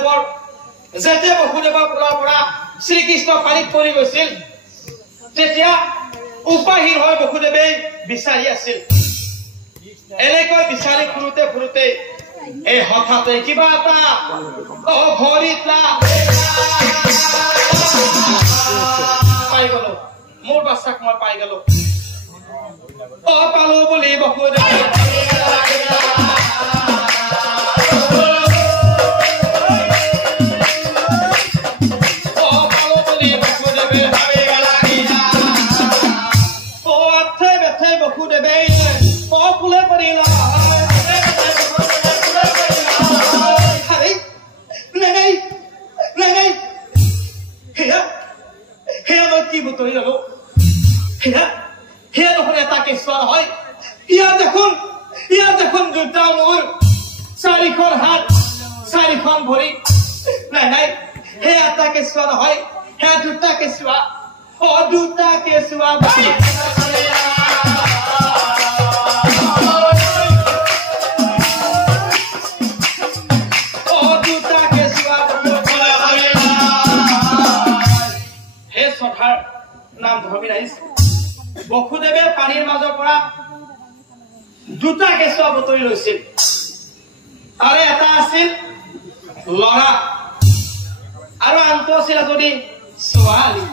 বসুদেৱৰ যেতিয়া বসুদেৱৰ কোলৰ পৰা শ্ৰীকৃষ্ণ পানীত পৰি গৈছিল তেতিয়া উপায়হীন হৈ বসুদেৱে বিচাৰি আছিল এনেকৈ বিচাৰি ফুৰোতে এই হঠাতে কিবা এটা ভৰিত পাই গলো মোৰ বাচ্চাক মই পাই গলো পালো বুলি বসুদেৱে চাৰিখন হাত চাৰিখন ভৰি নাই সেয়া এটা কেঁচুৱা নহয় সেয়া দুটা কেঁচুৱা দুটা কেঁচুৱা সেই শ্ৰদ্ধাৰ নাম ধৰ্মী আহিছে বসুদেৱে পানীৰ মাজৰ পৰা দুটা কেঁচুৱা বুটলি লৈছিল তাৰে এটা আছিল লৰা আৰু আনটো আছিল এজনী ছোৱালী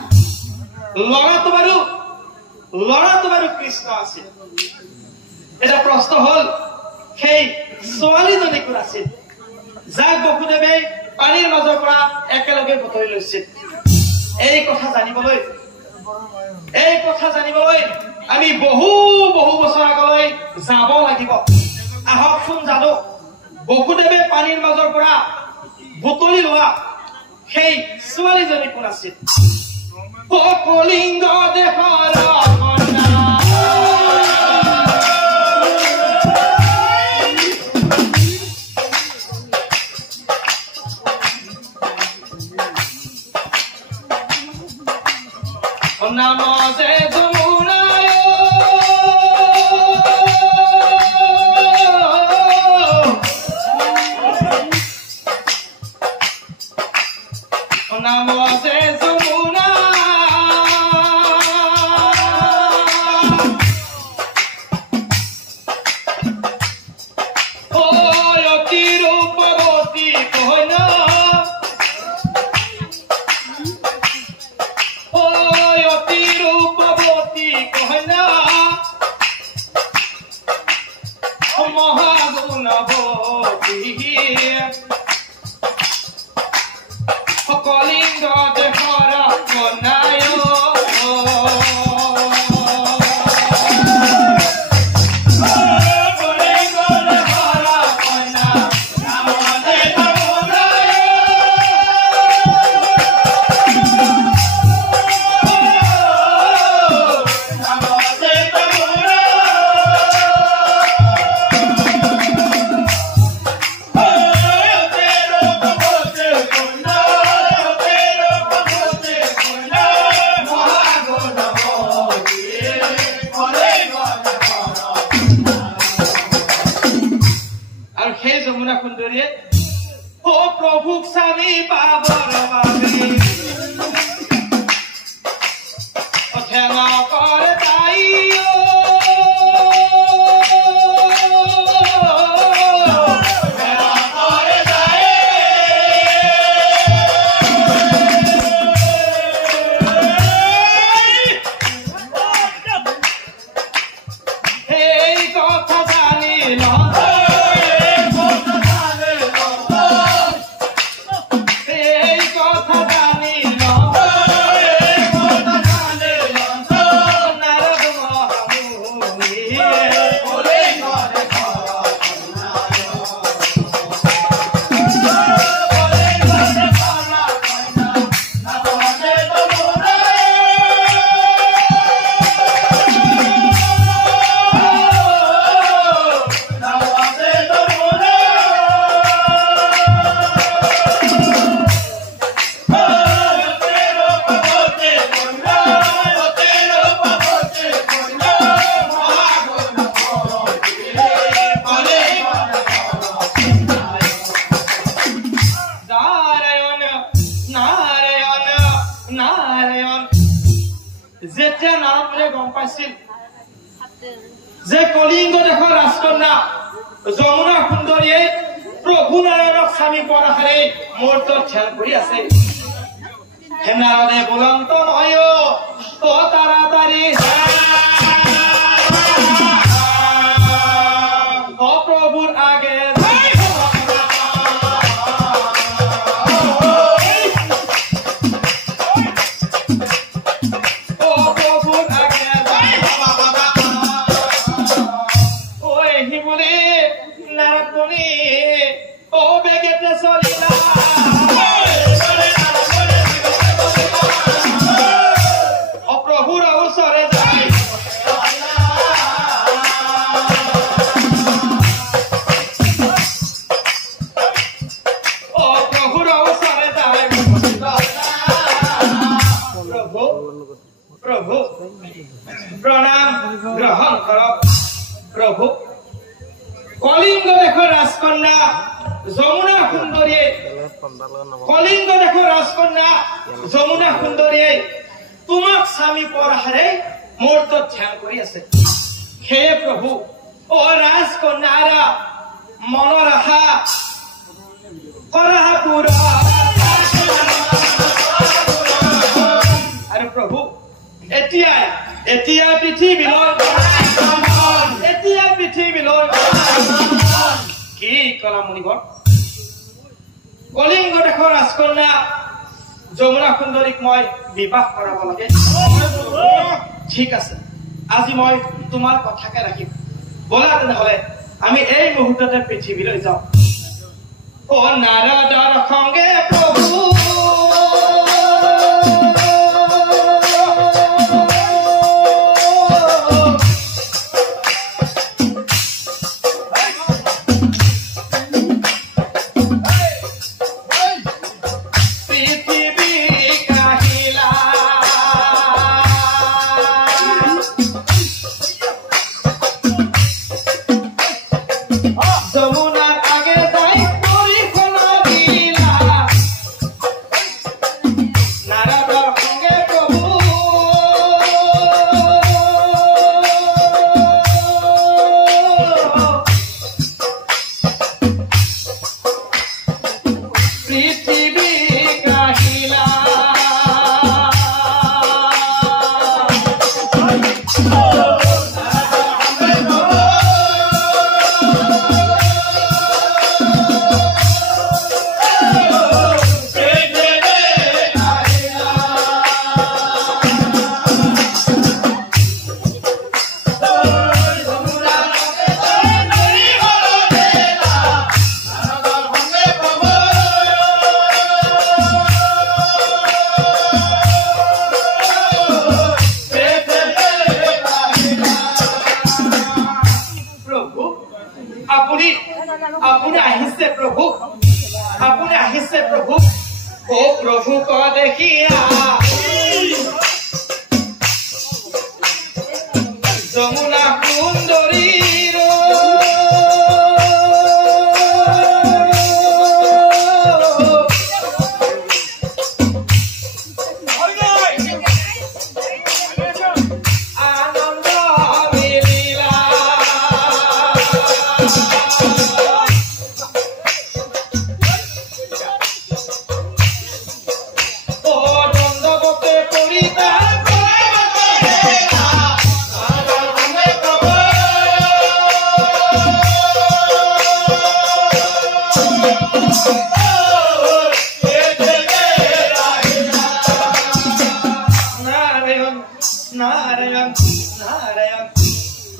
লৰাটো বাৰু কৃষ্ণ আছিল এটা প্ৰশ্ন হল সেই ছোৱালীজনী কোন আছিল যাক বসুদেৱে পানীৰ মাজৰ পৰা একেলগে বুটলি লৈছিল এই কথা জানিবলৈ আমি বহু বছৰ আগলৈ যাব লাগিব আহকচোন জানো বসুদেৱে পানীৰ মাজৰ পৰা বুটলি লোৱা সেই ছোৱালীজনী কোন আছিল কলিংগ দেশৰ নাম যে প্ৰভুক স্বামী পাবৰ বাবে কৰে তাই যেতিয়া নাৰদে গম পাইছিল যে কলিঙ্গ দেশৰ ৰাজকন্যা যমুনা সুন্দৰীয়ে প্ৰভু নাৰায়ণক স্বামী পৰহাৰে মূৰ্ত ধ্যান কৰি আছে হে নাৰদে বুলন্ত নহয় অ তাৰাতাৰি অ প্ৰভুৰ আগে प्रणाम ग्रहण करो प्रभु कलिंग देशर राजकन्या যমুনা সুন্দৰীয়ে কলিঙ্গ দেশৰ ৰাজকন্যা যমুনা সুন্দৰীয়ে তোমাক স্বামী পৰহাৰে মূৰ্ত ধ্যান কৰি আছে হে প্ৰভু অ ৰাজকন্যাৰা মনৰ আশা কৰাহা পুৰা আৰু প্ৰভু এতিয়া পৃথিৱীলৈ কি কলা মুনিগণ কলিঙ্গ দেশৰ ৰাজকন্যা যমুনা সুন্দৰীক মই বিবাহ কৰাব লাগে ঠিক আছে আজি মই তোমাৰ কথাকে ৰাখিম বলা তেনেহলে আমি এই মুহূৰ্ততে পৃথিৱীলৈ যাওঁ ও নাৰদৰ সংগে প্ৰভু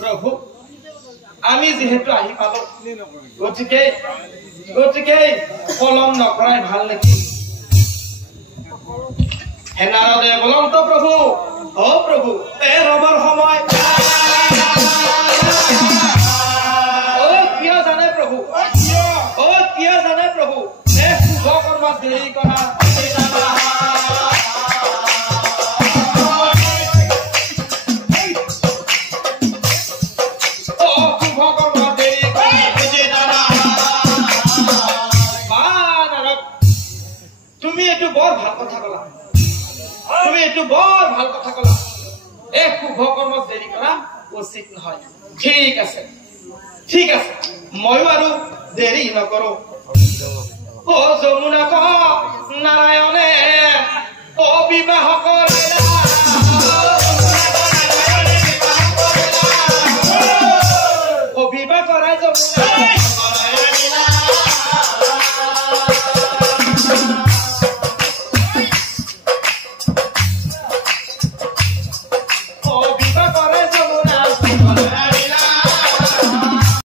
प्रभु आमी जेहेतु आही पालो गतिके कलम नकराय ভাল নেকি হে নাৰদে বলন্ত प्रभु ओ प्रभु ए रबर समय ओ किया जाने प्रभु ए शुभ कर्म देई करा হয় ঠিক আছে ময়ো আৰু দেৰি নকৰো ও যমুনা ক নাৰায়ণে বিবাহ কৰিলা বিবাহ কৰাই যমুনা